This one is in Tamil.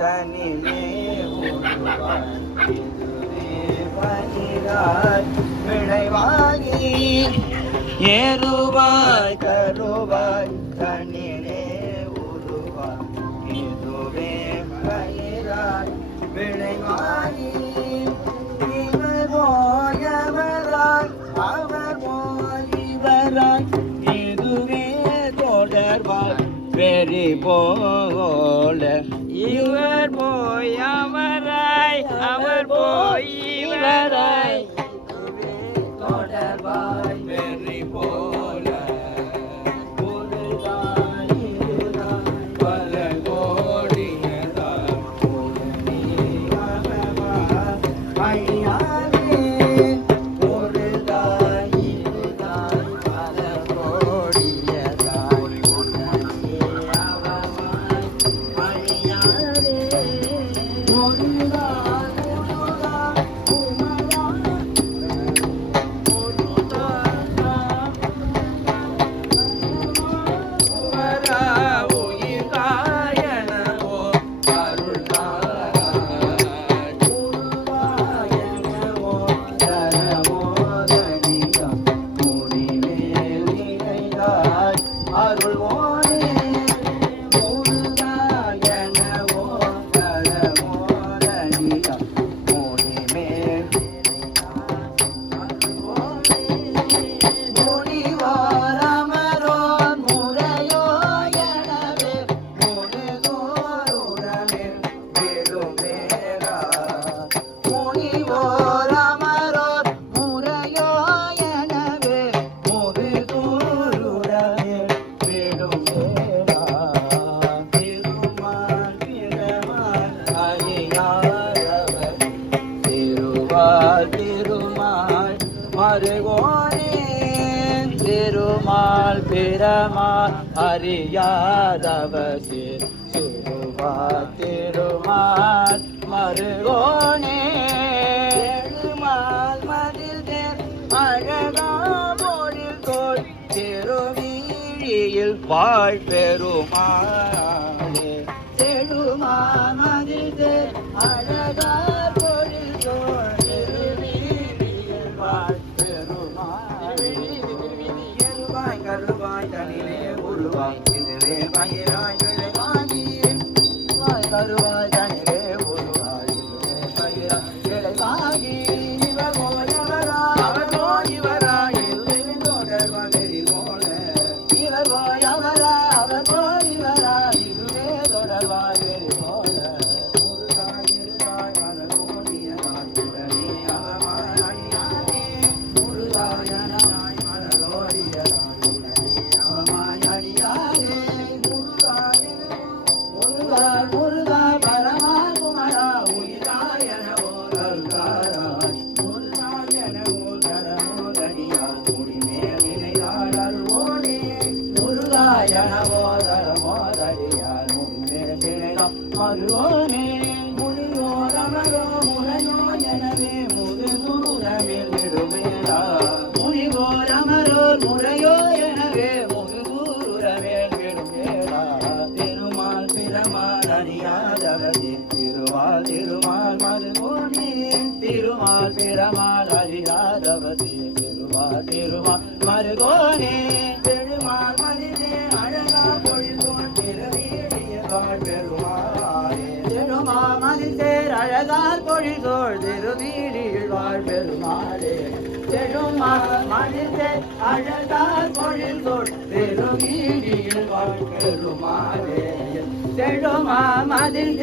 தனிலே உருவாய் இதுவே பனிராய் விளைவாகி ஏறுவாய் கருவாய் தனிலே உருவாய் இதுவே பனிராய் விளைவாகி இவர் போயவராய் அவர் போய்வராய் இதுவே தொடர்வாய் பெரி போல இவர் போய் அவராய் அவர் போய் இவராய் தொடர்வாய் பெரி போல ஒரு பல கோடியதாய் ஒரு ஐயாவே ஒரு தாய் இதுதாய் பல கோடியதாய் திருமால் மருகோனே திருமால் பிரமால் அறியாதவசே சிறுவார் திருமால் மருகோனே திருமால் மதில் தேர் அழகா மொழில் தோல் திருவீழியில் வாழ் பெருமாளே திருமால் மதில் தேர் அழகா கருவாய் தனிலே உருவாய் இதுவே பயிராய் விளைவாகி கருவாய் தனிலே உருவாய் இதுவே பயிராய் விளைவாகி இவர் போயவரா அவர் போய்வராய் இதுவே தொடர்வாய் வெறி போல இவர் போயவரா அவர் போய்வரா இதுவே தொடர்வாய் வெறி போல முருகாய் இருவாய் மலர் கோடியதாய் உடனே அவமாய் அழியாதே முருகாயனாய் மலரோடியதாய் முருகா பரமாத்மரா உயிராயனவோ கருகாராய் முருகாயனவோ தரமோதனியா முடிமேல் நிலையாள் அருவோனே முருகாயனவோ தரமோதனியா முடிமேல் நிலையாள் அருவோனே முனிவோரமரோ முறையோ எனவே முதுகுரவில் விடுவேரா முனிவோரமரோ முறையோ எனவே முதுகுரவில் விடுவேரா திருமால் பிரமால் அறியாதவரே திருமால் திருமால் மருகோனே திருமால் பிரமால் அறியாதவரே திருமால் திருமால் மருகோனே பெருமாள் மதிலே அழகா பொழில்கோன் திருவீழிய வாழ் பெருமாளே திருமால் மதிலே அழகா பொழில்கோள் திருவீழியில் வாழ் பெருமாளே திருமால் மதிலே அழகா பொழில்கோள் திருவீழியில் வாழ் பெருமாளே செழுமா மதில்